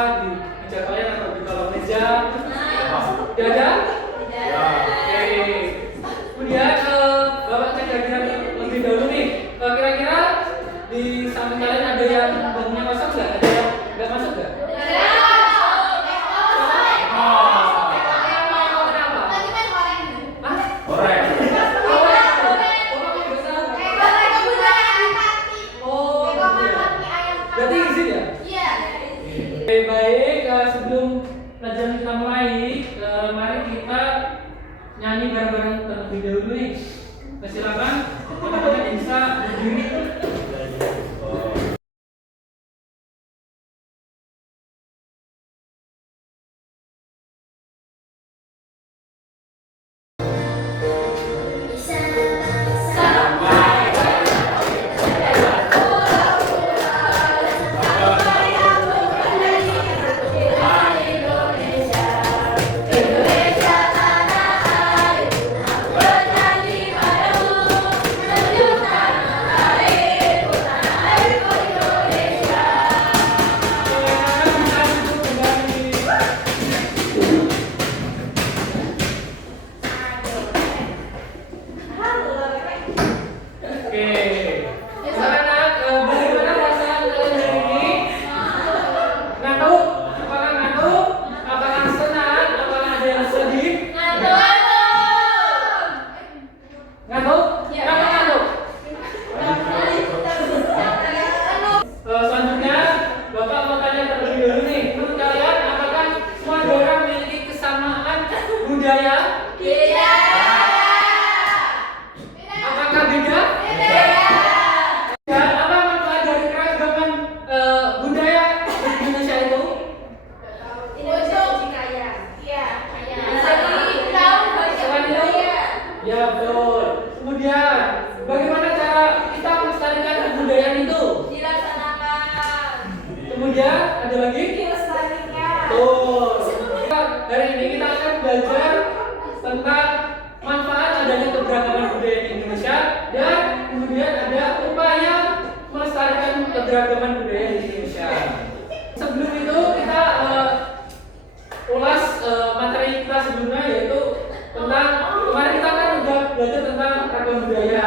di meja kalian atau di kolom meja? Tidak ada? Oke. Kemudian Bapak cek kira-kira lebih dahulu nih. Kira-kira di samping kalian ada yang bahunya kosong nggak? Ada yang nggak masuk nggak? Baik, sebelum pelajaran kita mulai, mari kita nyanyi bareng-bareng terlebih dahulu nih. Silakan teman-teman bisa berdiri. Keberagaman budaya di Indonesia. Sebelum itu kita ulas materi kita sebelumnya, yaitu tentang kemarin kita kan udah belajar tentang ragam budaya.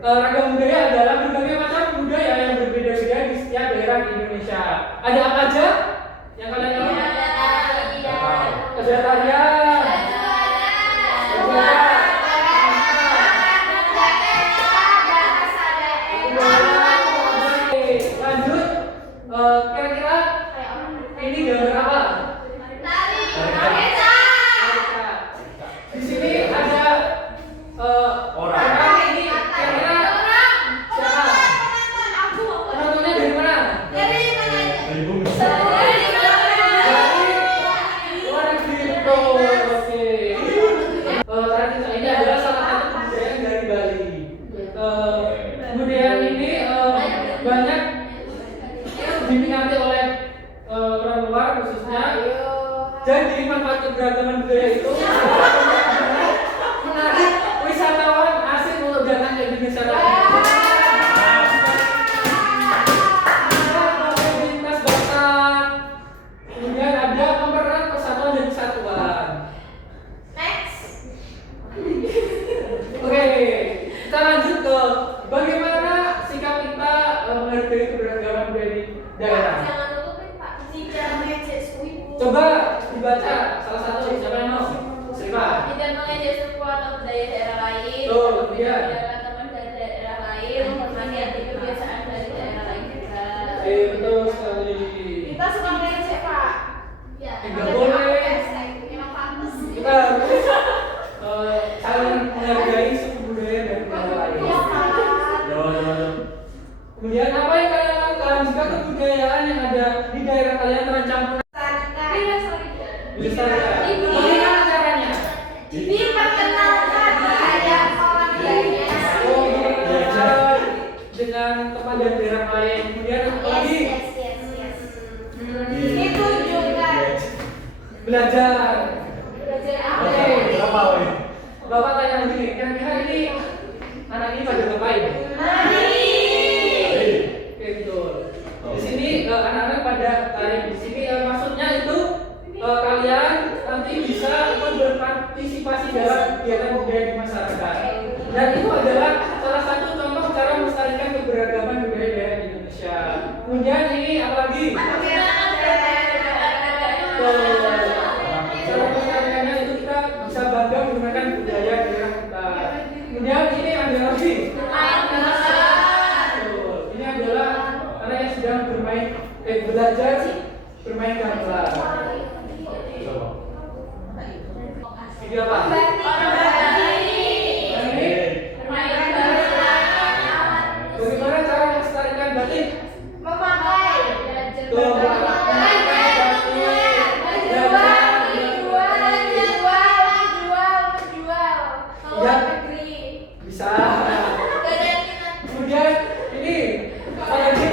Ragam budaya adalah berbagai macam budaya yang berbeda-beda di setiap daerah di Indonesia. Ada apa aja yang kalian tahu? Ada tarian. Kira-kira ini gambar apa? Di sini ada orang. Ini kira-kira siapa? Penontonnya dari mana? Dari bumi. Dari luar negeri. Oke. Ini adalah salah satu kebudayaan dari Bali. Kebudayaan ini banyak diminati oleh orang luar khususnya. Jadi manfaat keberagaman budaya itu menarik wisatawan asing untuk datang ke Indonesia lagi. Lintas bangsa, kemudian ada pemeran persatuan dan kesatuan. Next. Oke, kita lanjut ke bagaimana sikap kita menghargai keberagaman budaya di daerah. Coba dibaca salah satu, siapa yang mau? Siapa? Tidak mengejek suku atau budaya daerah lain. Kemudian teman dari daerah lain, menghormati kebiasaan dari daerah lain juga. Betul sekali. Kita suka mengejek, Pak. Ya. Tidak boleh. Memang pantas. Kita harus saling menghargai suku budaya dari daerah lain. Kemudian apa yang kalian lakukan jika kebudayaan yang ada di daerah kalian terancam punah? Bagaimana caranya? Diperkenalkan kepada orang lainnya. Belajar dengan teman dari daerah lain. Kemudian apa lagi? Itu juga Belajar. apa? Oke. Bapak tanya lagi, kira-kira ini anak ini pada ngapain? Oke, betul. Di sini anak-anak pada tanya lain. Di sini maksudnya itu kalian nanti bisa ikut berpartisipasi dalam kegiatan budaya di masyarakat. Dan itu adalah salah satu contoh cara melestarikan keberagaman budaya daerah di Indonesia. Kemudian ini apa lagi? Cara melestarikannya itu kita bisa bangga menggunakan budaya daerah kita. Kemudian ini ada lagi. Ini adalah anak yang sedang belajar bermain gamelan. Ini apa? Bagaimana cara melestarikan batik? Bisa. Kemudian ini apa lagi?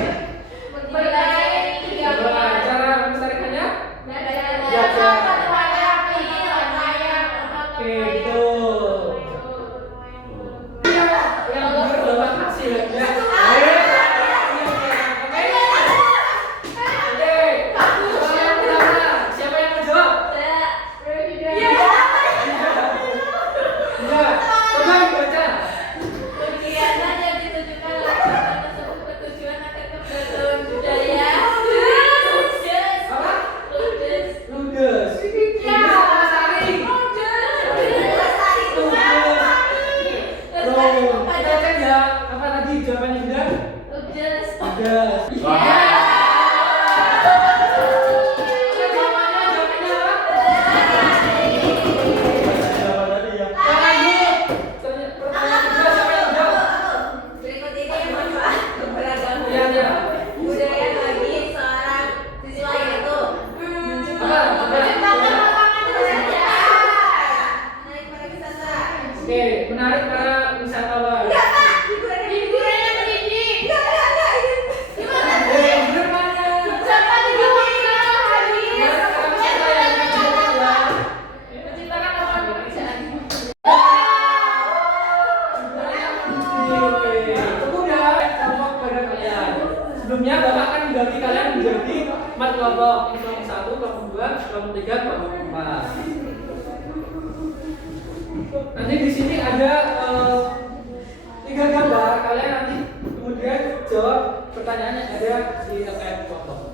Cara melestarikannya? Oke, gitu. Yang benar dapat hasilnya. Siapa yang menjawab? Coba baca. Kegiatan yang ditujukan pada tersebut bertujuan akan keberagaman budaya. Ludes. Kita cek ya, apa lagi jawabannya sudah? Ludes. Oke, menarik para wisatawan. Sebelumnya Bapak akan membagi kalian menjadi 4 kelompok. Ini kelompok 1, kelompok 2, kelompok 3, kelompok 4. Nanti di sini ada 3 gambar. Kalian nanti kemudian jawab pertanyaan yang ada di TPM foto.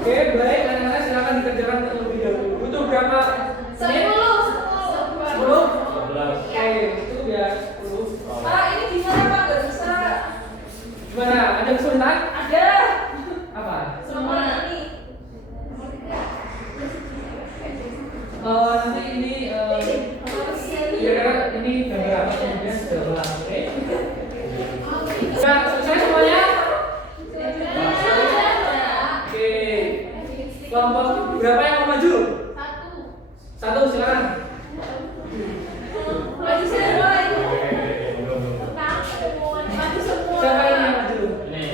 Oke, baik, anak-anak silakan dikerjakan terlebih dahulu. Butuh berapa menit? 10? Oke, itu ya 10. Ini gimana Pak? Gak bisa. Gimana? Ada kesulitan? Ada. Apa? Semua ini. Nanti ini kira-kira ini gambar apa kemudian sudah ulang, oke? Sudah selesai semuanya? Oke. Kelompok berapa yang mau maju? 1, silakan. Maju semua itu. Siapa yang mau maju? Ini,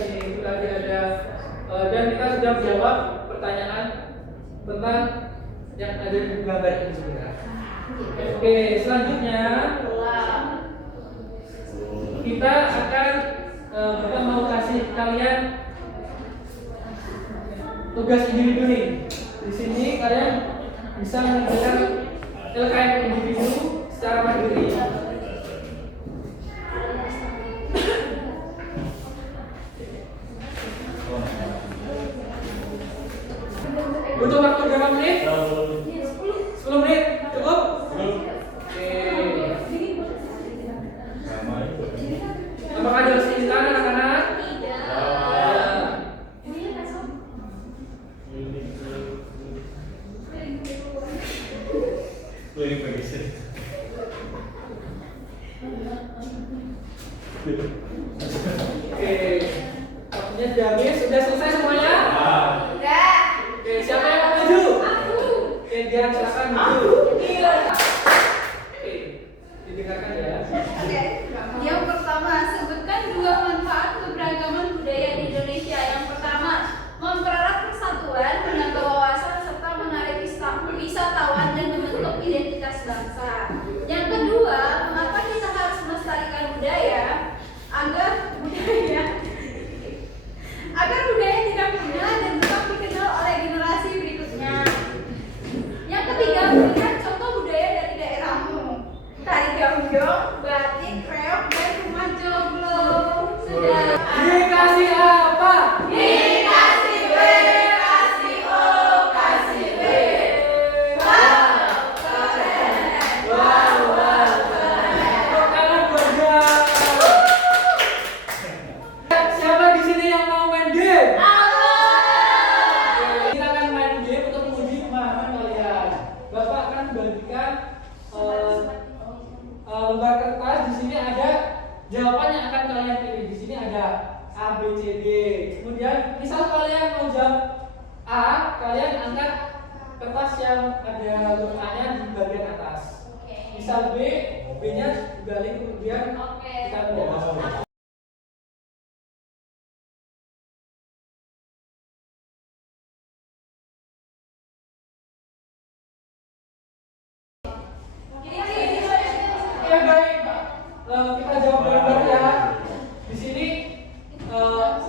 sini itu tadi ada dan kita sudah menjawab pertanyaan tentang yang ada di gambar ini sebenarnya. Oke, selanjutnya kita akan Bapak mau kasih kalian tugas individu nih. Di sini kalian bisa mengerjakan LKM individu secara mandiri. Butuh waktu berapa menit? 10 menit, cukup? Oke. Apakah ada kesulitan anak-anak? Oke, waktunya sudah habis. Sudah selesai semuanya? Udah. Oke, siapa yang mau maju? Aku. Oke, dia silakan maju. Oke, didengarkan ya. Oke. Yang pertama, sebutkan 2 manfaat keberagaman budaya di Indonesia. Yang pertama, mempererat persatuan, menambah wawasan serta menarik wisatawan dan membentuk identitas bangsa. Yang kedua, mengapa kita harus melestarikan budaya? Agar budaya tidak punah dan tetap dikenal oleh generasi berikutnya. Yang ketiga, berikan contoh budaya dari daerahmu. Tari gambyong, batik, reok, dan rumah joglo. Sudah. Dikasih apa? Dikasih B, kasih O, kasih B. Wow, keren. Wow, keren. Tepuk tangan buat dia. Siapa di sini yang mau main game? Oke, kita akan main game untuk menguji pemahaman kalian. Bapak akan bagikan lembar kertas. Di sini ada jawaban yang akan kalian pilih. Di sini ada A, B, C, D. Kemudian, misal kalian mau jawab A, kalian angkat kertas yang ada huruf A-nya di bagian atas. Misal B, B-nya dibalik kemudian kita menjawab. Oke, baik. Kita jawab bareng-bareng ya. Di sini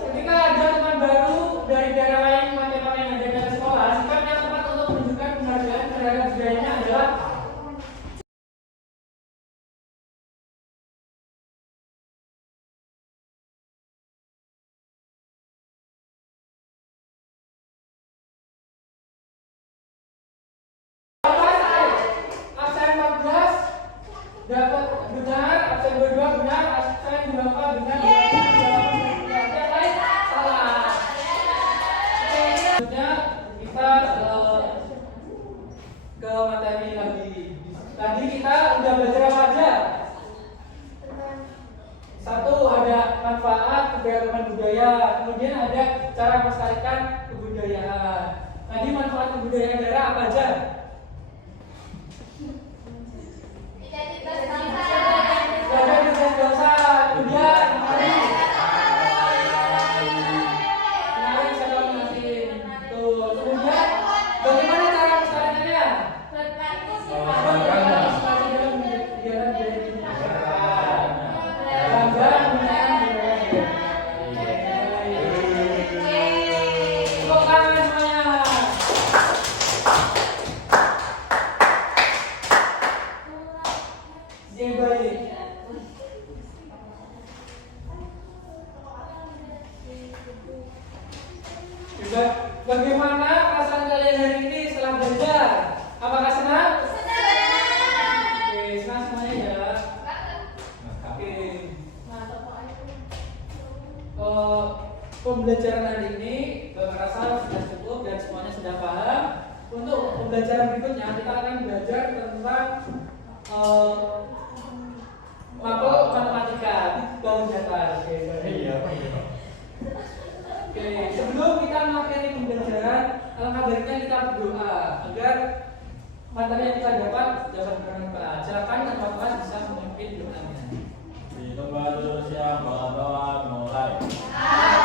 ketika ada teman baru dari daerah lain memakai pakaian yang ada di sekolah, sikap yang tepat untuk menunjukkan penghargaan terhadap budayanya adalah absen 14 dapat benar, absen 22 benar, absen 24 benar, yang lain salah. Selanjutnya kita ke materi lagi. Tadi kita udah belajar apa aja? Satu, ada manfaat keberagaman budaya, kemudian ada cara melestarikan kebudayaan. Tadi manfaat kebudayaan daerah apa aja? Identitas bangsa. Jaga identitas bangsa, kemudian menarik siapa mengasih. Tuh, kemudian bagaimana cara melestarikannya? Partisipasi dalam kegiatan budaya di masyarakat. Bangga menggunakan budaya. Tepuk tangan semuanya. Yang baik. Juga bagaimana perasaan kalian hari ini setelah belajar? Apakah senang? Oke, senang semuanya ya. Oke. Pembelajaran hari ini Bapak rasa sudah cukup dan semuanya sudah paham. Untuk pembelajaran berikutnya kita akan belajar tentang mapel matematika bangun datar. Oke, sebelum kita mengakhiri pembelajaran, alangkah baiknya kita berdoa agar materi yang kita dapat bermanfaat. Silakan Bapak bisa memimpin doanya. Di tempat duduk siang, bawah mulai. Amin.